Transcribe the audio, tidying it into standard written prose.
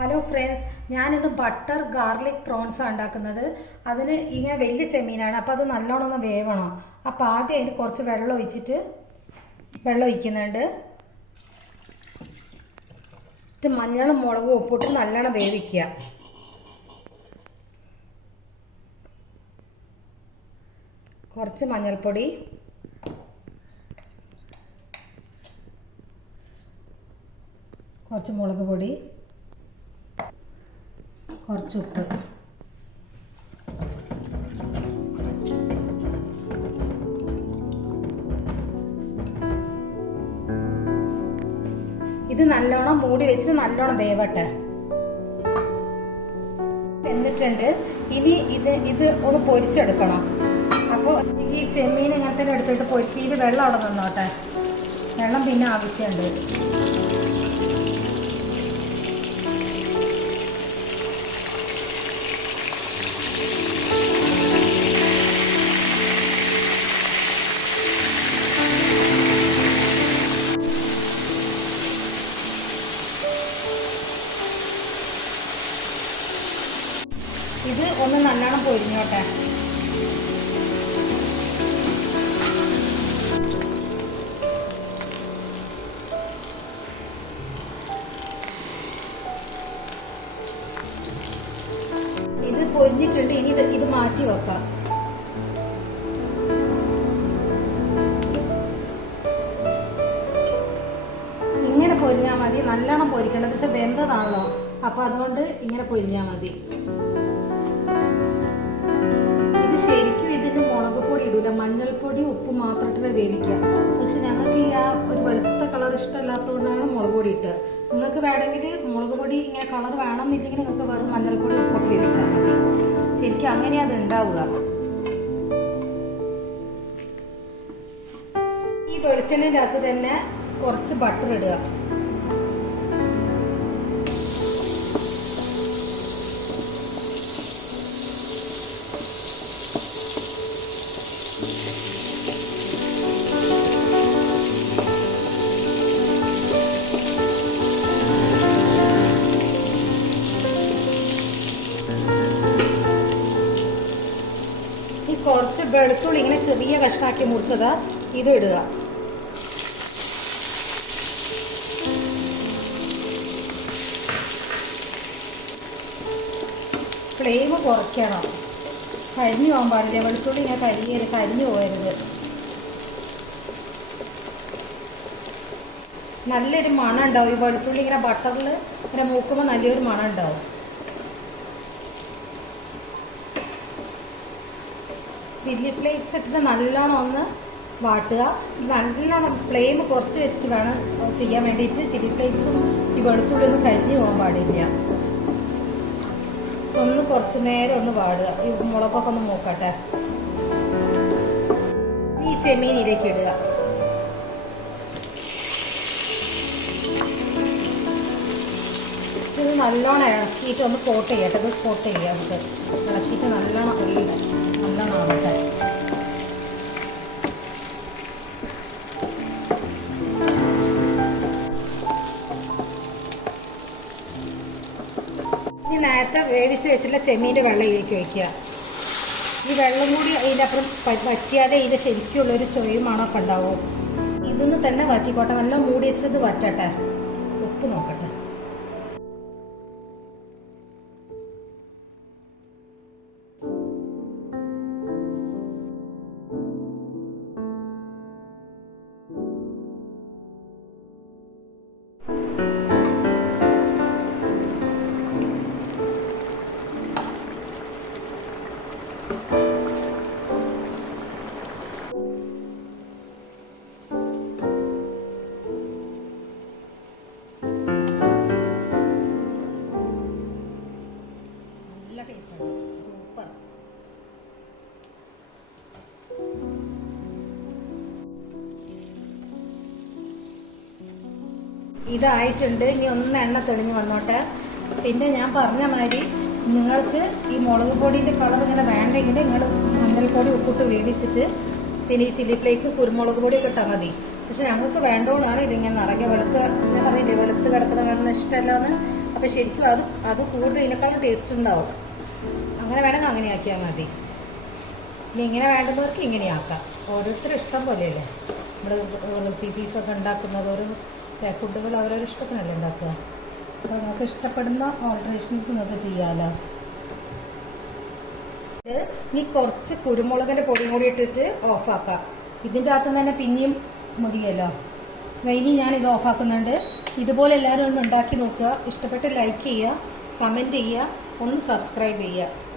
Hello friends, ഞാനിന്ന് butter garlic പ്രോൺസാണ് ഉണ്ടാക്കുന്നത്. അതിന് ഇങ്ങനെ വലിയ ചെമ്മീനാണ്, അപ്പോൾ അത് നല്ലോണം ഒന്ന് വേവണം. അപ്പോൾ ആദ്യം അതിന് കുറച്ച് വെള്ളം ഒഴിക്കുന്നുണ്ട്. മഞ്ഞളും മുളകും ഉപ്പിട്ട് നല്ലോണം വേവിക്കുക. കുറച്ച് മഞ്ഞൾപ്പൊടി, കുറച്ച് മുളക് പൊടി, കുറച്ച് ഉപ്പ്. ഇത് നല്ലോണം മൂടി വെച്ചിട്ട് നല്ലോണം വേവട്ടെ. എന്നിട്ടുണ്ട് ഇനി ഇത് ഒന്ന് പൊരിച്ചെടുക്കണം. അപ്പോൾ ഈ ചെമ്മീൻ ഇങ്ങനത്തെ എടുത്തിട്ട് പൊരിച്ച് ഇത് വെള്ളം അവിടെ നിന്നോട്ടെ. വെള്ളം പിന്നെ ആവശ്യമുണ്ട്. ഇത് ഒന്ന് നല്ലോണം പൊരിഞ്ഞോട്ടെ. ഇത് പൊരിഞ്ഞിട്ടുണ്ട്. ഇനി ഇത് മാറ്റി വെക്കാം. ഇങ്ങനെ പൊരിഞ്ഞാൽ മതി. നല്ലോണം പൊരിക്കേണ്ടത് വെച്ചാൽ വെന്തതാണല്ലോ, അപ്പൊ അതുകൊണ്ട് ഇങ്ങനെ പൊരിഞ്ഞാൽ മതി. ശരിക്കും ഇതിന് മുളക് പൊടി ഇടൂല, മഞ്ഞൾപ്പൊടി ഉപ്പ് മാത്രമായിട്ട് വേവിക്കുക. പക്ഷെ ഞങ്ങൾക്ക് ഈ ഒരു വെളുത്ത കളർ ഇഷ്ടമല്ലാത്തതുകൊണ്ടാണ് മുളക് പൊടി ഇട്ട്. നിങ്ങൾക്ക് വേണമെങ്കിൽ മുളക് പൊടി ഇങ്ങനെ കളർ വേണമെന്നില്ലെങ്കിൽ നിങ്ങൾക്ക് വെറും മഞ്ഞൾപ്പൊടി ഉപ്പോട്ട് വേവിച്ചാൽ മതി. ശരിക്കും അങ്ങനെയാ അത് ഉണ്ടാവുക. ഈ വെളിച്ചെണ്ണയുടെ അകത്ത് തന്നെ കുറച്ച് ബട്ടർ ഇടുക. കുറച്ച് വെളുത്തുള്ളി ഇങ്ങനെ ചെറിയ കഷ്ണാക്കി മുറിച്ചതാ, ഇത് ഇടുക. ഫ്ലെയിം കുറയ്ക്കണം. കരിഞ്ഞു പോകാൻ പാടില്ല. വെളുത്തുള്ളി ഇങ്ങനെ കരിഞ്ഞു പോകരുത്. നല്ലൊരു മണം ഉണ്ടാവും. ഈ വെളുത്തുള്ളി ഇങ്ങനെ ബട്ടറിൽ ഇങ്ങനെ മൂക്കുമ്പോൾ നല്ലൊരു മണം ഉണ്ടാവും. ചില്ലി ഫ്ലേക്സ് ഇട്ടിട്ട് നല്ലോണം ഒന്ന് വാട്ടുക. നല്ലോണം ഫ്ലെയിം കുറച്ച് വെച്ചിട്ട് വേണം ചെയ്യാൻ വേണ്ടിയിട്ട്. ചില്ലി ഫ്ലേക്സും ഈ വെളുത്തുള്ളി ഒന്നും കരിഞ്ഞു പോകാൻ പാടില്ല. ഒന്ന് കുറച്ച് നേരം ഒന്ന് വാടുക. ഈ മുളകൊക്കെ ഒന്ന് മൂക്കട്ടെ. ഈ ചെമ്മീൻ ഇതിലേക്ക് ഇടുക. ഇത് നല്ലോണം ഇളക്കിയിട്ട് ഒന്ന് കോട്ട് ചെയ്യട്ടെ. ഇത് കോട്ട് ചെയ്യുക. നമുക്ക് ഇളക്കിയിട്ട് നല്ലോണം ആവട്ടെ. ഇനി നേരത്തെ വേവിച്ച് വെച്ചിട്ടുള്ള ചെമ്മീൻ്റെ വെള്ളം ഇതിലേക്ക് വയ്ക്കുക. ഈ വെള്ളം കൂടി അതിൻ്റെ അപ്പുറം വറ്റിയാതെ ഇതിൻ്റെ ശരിക്കുള്ളൊരു ചൊയും മണമൊക്കെ ഉണ്ടാവും. ഇതിന്ന് തന്നെ വറ്റിക്കോട്ടെ. നല്ല മൂടി വെച്ചിട്ട് ഇത് വറ്റട്ടെ. ഉപ്പ് നോക്കട്ടെ. സൂപ്പർ. ഇതായിട്ടുണ്ട്. ഇനി ഒന്ന് എണ്ണ തെളിഞ്ഞ് വന്നോട്ടെ. പിന്നെ ഞാൻ പറഞ്ഞ മാതിരി നിങ്ങൾക്ക് ഈ മുളക് പൊടിയുടെ കളർ ഇങ്ങനെ വേണ്ടെങ്കിൽ നിങ്ങൾ മഞ്ഞൾപ്പൊടി ഉപ്പിട്ട് വേവിച്ചിട്ട് പിന്നെ ഈ ചില്ലി ഫ്ലേക്സ് കുരുമുളക് പൊടിയൊക്കെ ഇട്ടാൽ മതി. പക്ഷെ ഞങ്ങൾക്ക് വേണ്ടോണ്ടാണ് ഇതിങ്ങനെ നിറയെ വെളുത്ത്, ഞാൻ പറഞ്ഞില്ലേ വെളുത്ത് കിടക്കുന്ന കാണുന്ന ഇഷ്ടമല്ലാന്ന്. അപ്പോൾ ശരിക്കും അത് കൂടുതൽ ഇതിനേക്കാളും ടേസ്റ്റ് ഉണ്ടാവും. അങ്ങനെ വേണമെങ്കിൽ അങ്ങനെ ആക്കിയാൽ മതി. ഇനി ഇങ്ങനെ വേണ്ടുന്നവർക്ക് ഇങ്ങനെയാക്കാം. ഓരോരുത്തരും ഇഷ്ടം പോലെയല്ലേ നമ്മൾ റെസിപ്പീസൊക്കെ ഉണ്ടാക്കുന്നത്. ഒരു ഫുഡുകൾ ഓരോരോ ഇഷ്ടത്തിനല്ലേ ഉണ്ടാക്കുക. അപ്പോൾ നമുക്ക് ഇഷ്ടപ്പെടുന്ന ഓൾട്ടറേഷൻസ് നിങ്ങൾക്ക് ചെയ്യാമല്ലോ. ഇനി കുറച്ച് കുരുമുളകിൻ്റെ പൊടിയും കൂടി ഇട്ടിട്ട് ഓഫാക്കാം. ഇതിൻ്റെ അകത്ത് തന്നെ പിന്നെയും മുരിയല്ലോ. ഇനി ഞാൻ ഇത് ഓഫാക്കുന്നുണ്ട്. ഇതുപോലെ എല്ലാവരും ഒന്ന് ഉണ്ടാക്കി നോക്കുക. ഇഷ്ടപ്പെട്ട് ലൈക്ക് ചെയ്യുക, കമൻറ്റ് ചെയ്യുക, ഒന്ന് സബ്സ്ക്രൈബ് ചെയ്യുക.